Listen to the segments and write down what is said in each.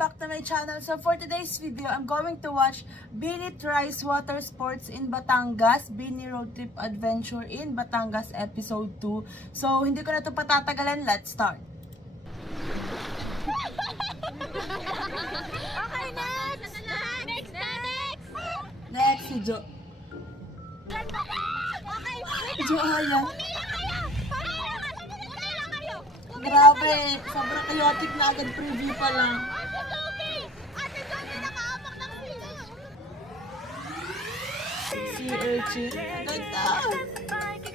back to my channel. So for today's video, I'm going to watch Bini Tries Water Sports in Batangas, Bini Road Trip Adventure in Batangas Episode 2. So hindi ko na ito patatagalan, let's start. Okay, next! Next, si Jo. Okay, wait! Jo Ayan. Grabe, sobrang chaotic na agad preview pa lang. Ate Sophie, nakaapak ng sila. Si Urchin. Ang ganda!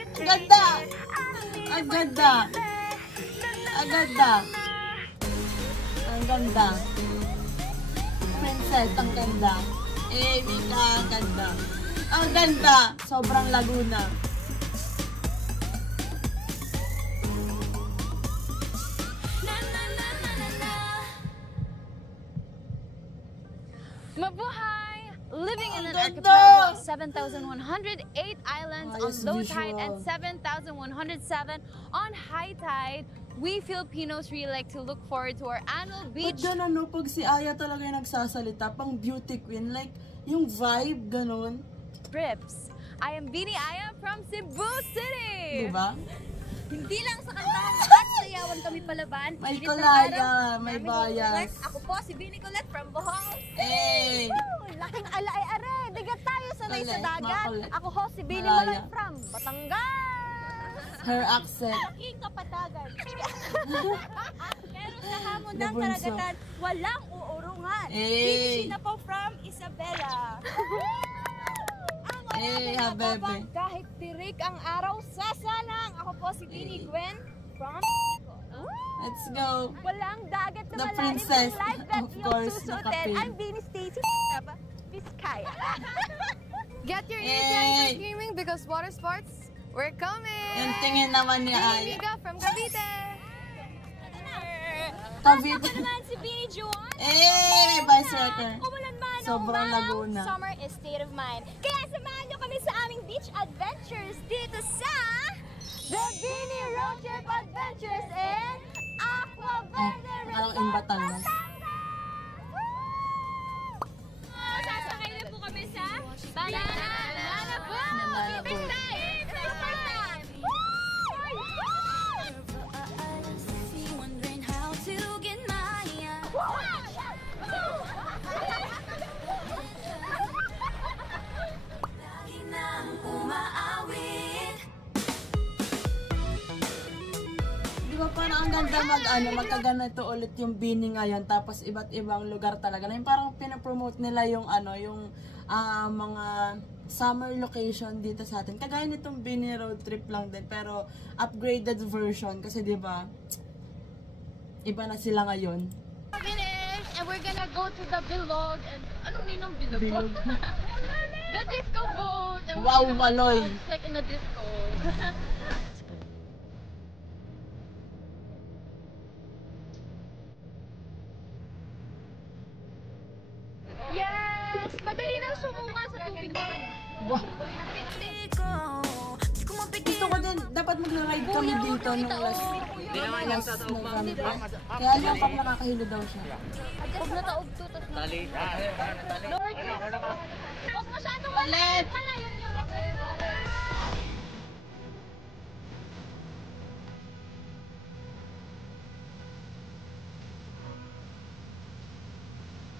Ang ganda! Ang ganda! Ang ganda! Ang ganda! Princess, ang ganda! Mika, ang ganda! Ang ganda! Sobrang Laguna! Mabuhay! Living in an Ang archipelago ganda! of 7,108 islands on Ayos low visual. tide and 7,107 on high tide, we Filipinos really like to look forward to our annual But beach yan ano, pag si Aya talaga yung nagsasalita, pang beauty queen, like, yung vibe, ganun. trips. I am Bini Aya from Cebu City! Diba? Hindi lang sa kantahan at sayawan kami palaban. May Init ng kulaya, araw, may daming bias. Colette. Ako po si Bini Colette from Bohol. Eh! Laking alay are, digat tayo sanay sa Colette, dagat. makulit. Ako ho si Bini Malaya. Maloy from Batangas. Her accent. Laking kapatagan. Pero sa hamon ng Nabunso. karagatan, walang uurungan. Eh. Bini na po from Isabela. Eh, habebe. Kahit tirik ang araw, sasalang. Ako po si Bini Gwen from Let's go. walang dagat na The malalim princess, ng life vest of yung course, susuotin. nakapin. I'm Bini Stacy Vizcaya. Get your Yay! ears ready for screaming because water sports, we're coming! Yung tingin naman ni Aya. Mika from Cavite! Cavite. Ako naman si Bini Juan. Eh, vice wrecker. Umulan man o Sobrang umaraw, Laguna. summer is state of mind. Kaya samahan nyo kami sa aming beach adventures dito sa The Bini Road Trip Adventures in Aqua Verde Parang in Batangas. Sasakay na po kami sa Banana Boat! Banana First Boat. time! First time! Di ba parang ang ganda magkaganito ulit yung Bini ngayon, tapos iba't ibang lugar talaga. Yung parang pinapromote nila yung yung mga summer location dito sa atin. Kagaya nitong Bini Road Trip lang din, pero upgraded version kasi di ba iba na sila ngayon. Finish and we're gonna go to the bilog and anong ninong bilog? Bilog. The disco boat! And we're Wow, gonna Maloy! It's like in a disco. Yes! Madali nang sumuka sa tubig naman. Wow. Gusto ko din, dapat magla-ride kami dito nung last November. Kaya lang pag nakakahilo daw siya. Huwag na taog to, tapos Lord, huwag masyadong Ulit! malayo niyo.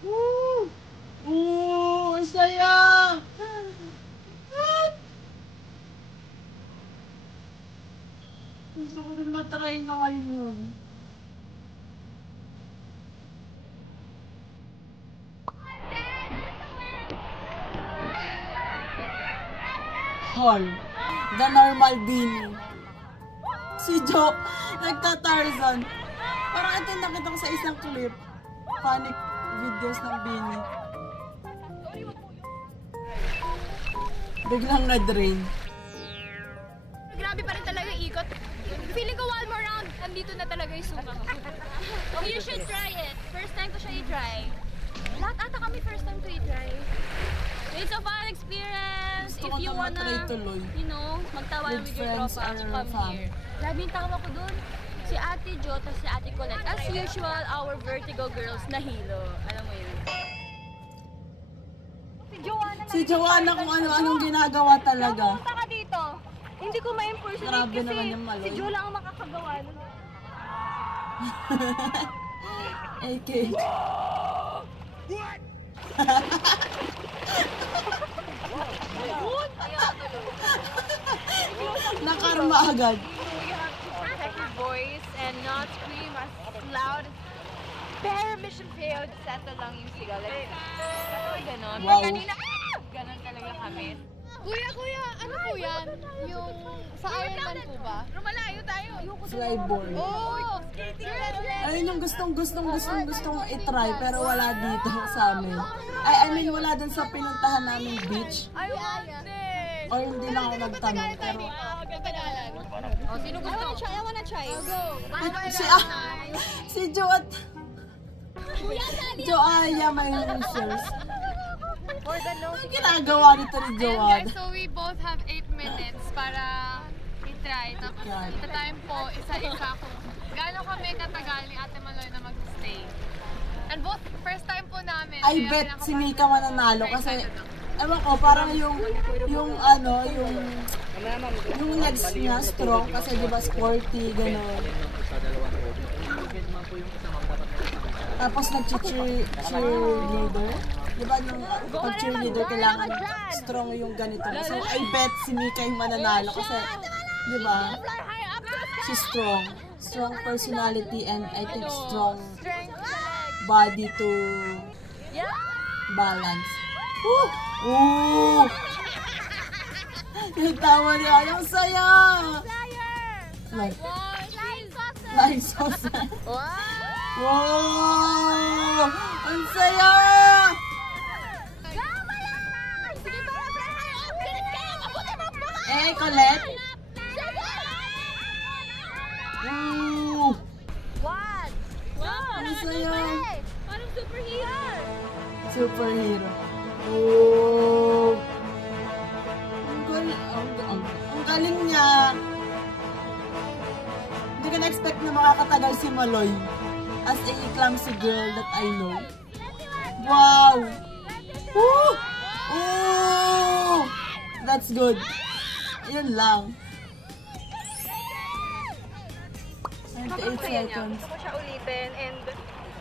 Woo! Woo! Ang saya! Gusto ko rin matry na ngayon. Hall. The normal Bini. Si Jo, nagta-Tarzan. Parang ito yung nakita ko sa isang clip. Panic videos ng Bini. Biglang na-drain. Grabe pa rin talaga yung ikot. Feeling ko one more round, andito na talaga yung suka ko. You should try it. First time ko siya i-try. Lahat ata kami first time to i-try. It's a fun experience. Gusto If ko you na wanna, matry tuloy. you know, magtawa With with your friends tropa, or come fam. here. Grabe yung tawa ko dun. si Ate Jo, tapos si Ate Colette. As usual, our Vertigo girls na hilo. Alam mo yun. Si Joanna kung ano-anong ginagawa talaga. Punta ka dito. Hindi ko ma-impersonate Grabe kasi naman yung Maloy. si Jo lang ang makakagawa nun. AK. Nakarma agad. You have to protect your voice and not scream as loud. Pero mission failed, settle lang yung sigaw. Like, ganon. Wow. Pero kanina, ganon talaga kami. Kuya, ano po yan? Yung sa Ironman po ba? Rumalayo tayo. Flyboard. Oh! Ayun yung gustong itry pero wala dito sa amin. I mean wala dun sa pinuntahan namin beach. I want it! Or hindi lang ako nagtanong pero Oh, sino gusto? I wanna try. si Jo at Joaya may losers. For the nose. Ang ginagawa nito ni Ayan Joanna. guys, so we both have 8 minutes para i-try. Tapos Yan. ita-time po isa-isa kung gaano kami katagal ni Ate Maloy na mag-stay. And both first time po namin. I kaya bet si kinakabahan. Mika mananalo kasi ewan ko parang yung legs niya strong kasi di ba sporty gano'n. Tapos nag-cheerleader. Di ba nung pag-cheerleader kailangan strong yung ganito. So I bet si Mika yung mananalo kasi di ba? She's strong. Strong personality and I think strong body to balance. Woo! Woo! Yung tawa niya, yung saya! Like, flying saucer. Wow! Ang saya! Eh, Colette? Woo! What? Ang saya! Parang superhero. Superhero. Oh! Ang galing niya. Hindi ko na-expect na makakatagal si Maloy as a clumsy girl that I know. Wow! Woo! Oh! That's good. Yun lang. 98 seconds. Gusto ko siya ulitin and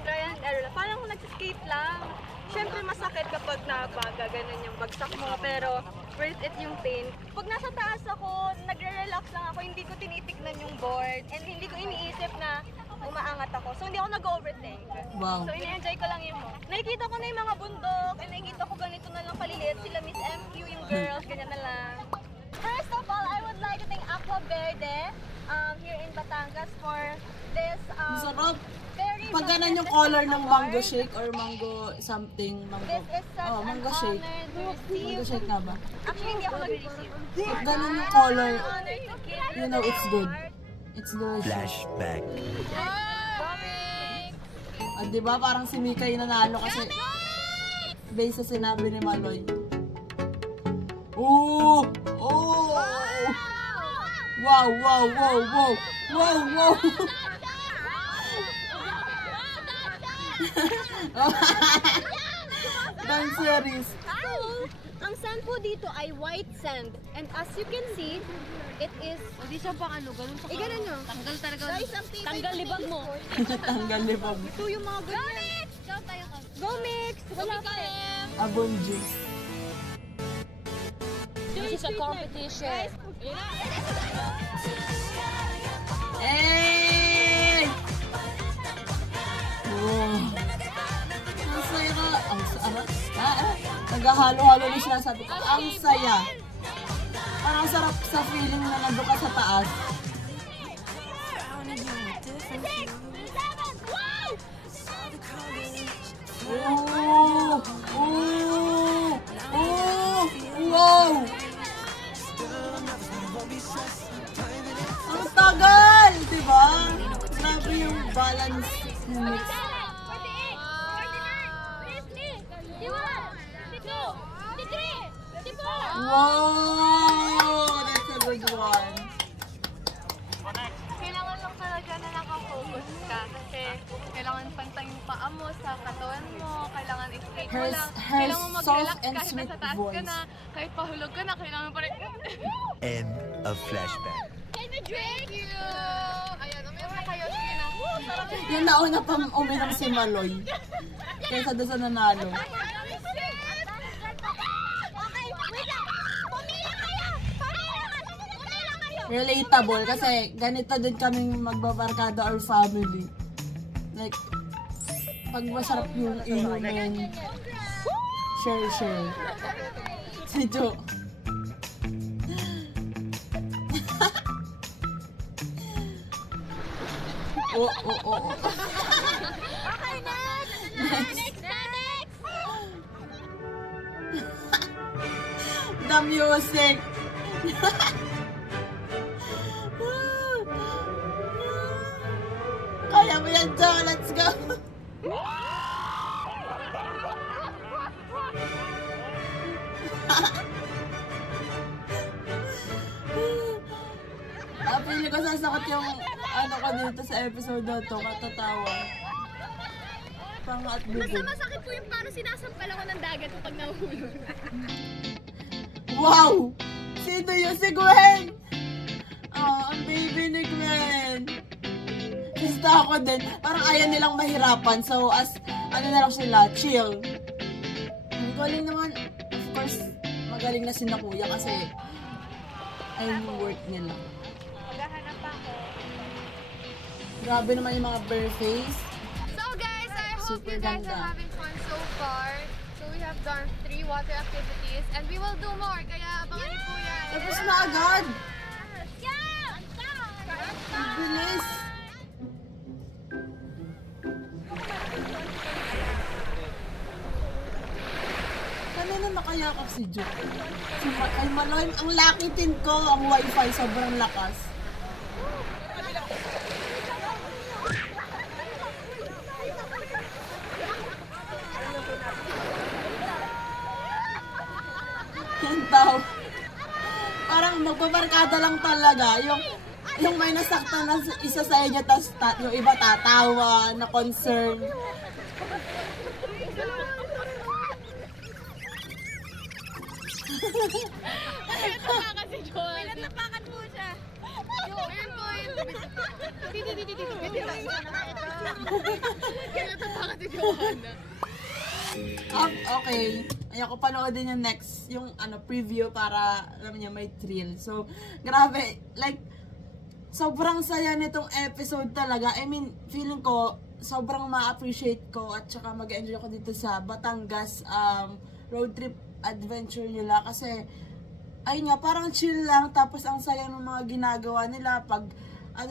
try and error. Parang nag-skate lang. Siyempre masakit kapag nabaga, ganun yung bagsak mo, pero worth it yung pain. Pag nasa taas ako, nagre-relax lang ako, hindi ko tinitignan yung board, and hindi ko iniisip na umaangat ako. So hindi ako nag-overthink. Wow. So ini-enjoy ko lang yung nakikita ko na yung mga bundok, and nakikita ko ganito na lang paliliit, sila Miss MQ, yung girls, ganyan na lang. First of all, I would like to thank Aqua Verde here in Batangas for this Ang sarap. very Pag ganun yung color ng mango shake or mango something, mango. This is such Oh, an mango shake. honor to receive. Mango shake nga ba? Actually, hindi ako nag-receive. Pag ganun yung color, Honor to give you know it's good. It's delicious. Flashback. Ah, di ba? Parang si Mika yung nanalo kasi based sa sinabi ni Maloy. Ooh! Oh! Wow, wow, wow, wow! Wow, wow! Dance series. Ang sand po dito ay white sand. And as you can see, it is... Hindi siya pang ano, ganun sa ganun nyo. Tanggal talaga. Tanggal libag mo. Tanggal libag. Ito yung mga ganyan. Go mix! Wala pa eh. Abonji. This is a competition. Hey! Wow. Ang saya ka. Ang sarap. Naghahalo-halo na siya. Sabi ko, ang saya. Parang sarap sa feeling na nandun ka sa taas. Oh! Oh! Oh! Wow! Ang tagal! Diba? Grabe yung balance mix. 48, 49, 50, 51, 52, 53. Wow! That's a good one. Kailangan lang talaga na katawan mo, kailangan i-straight mo Her- lang. her Kailangan mo mag-relax soft and kahit sweet nasa taas ka voice. na, kahit pahulog ka na, kailangan pa rin. End of flashback. Thank you! Ayan, umiyak na kayo. Sige na. Sarap yun. Yung nauna pa uminom si Maloy. Kaysa doon sa nanalo. Relatable kasi ganito din kaming magbabarkada or family. Like, pag masarap yung inumin, share. Si Jo. Oo. Okay, next! The music. Kaya mo yan, Jo. Let's go. Pili ko sasakot yung ano ko dito sa episode na to. Katatawa. Pang at bubog. Masakit po yung parang sinasampal ako ng dagat pag nahuhulog. Wow! Sino yun? Si Gwen! Oh, ang baby ni Gwen. Gusto ako din. Parang ayaw nilang mahirapan. So, as ano na lang sila, chill. Ang galing naman. Of course, magaling na si na kuya kasi ayun yung work nila. Maghahanap ako. Grabe naman yung mga bare face. So guys, I hope Super you guys ganda. are having fun so far. So we have done 3 water activities and we will do more. Kaya abangan niyo po yan. Tapos na agad. Yeah! Ang bilis. Kanina nakayakap si Jo. Ay Maloy, ang lucky tin ko, ang wifi sobrang lakas. Yung tao. Parang magbabarkada lang talaga. Yung may nasaktan na isa sa inyo, tas yung iba tatawa, na concern. Natapakan si Joanna. Natapakan po siya. Meron po yung... Natapakan si Joanna. Okay. Ayoko panoodin yung next, yung preview para, alam niya, may thrill. So, grabe. Like, sobrang saya nitong episode talaga. I mean, feeling ko, sobrang ma-appreciate ko at saka mag-enjoy ko dito sa Batangas road trip adventure nila kasi ayun nga, parang chill lang tapos ang saya ng mga ginagawa nila pag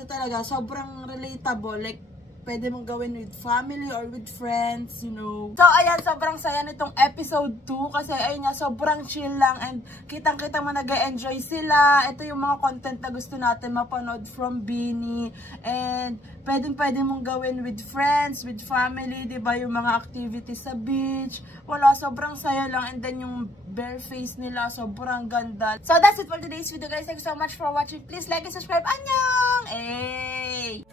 talaga, sobrang relatable, like pwede mong gawin with family or with friends, you know. So, ayan, sobrang saya nitong episode 2 kasi, ayun nga, sobrang chill lang and kitang-kita mo nag-enjoy sila. Ito yung mga content na gusto natin mapanood from Bini. And, pwede mong gawin with friends, with family, diba? Yung mga activities sa beach. Wala, sobrang saya lang. And then, yung bare face nila, sobrang ganda. So, that's it for today's video, guys. Thank you so much for watching. Please like and subscribe. Annyeong! Hey!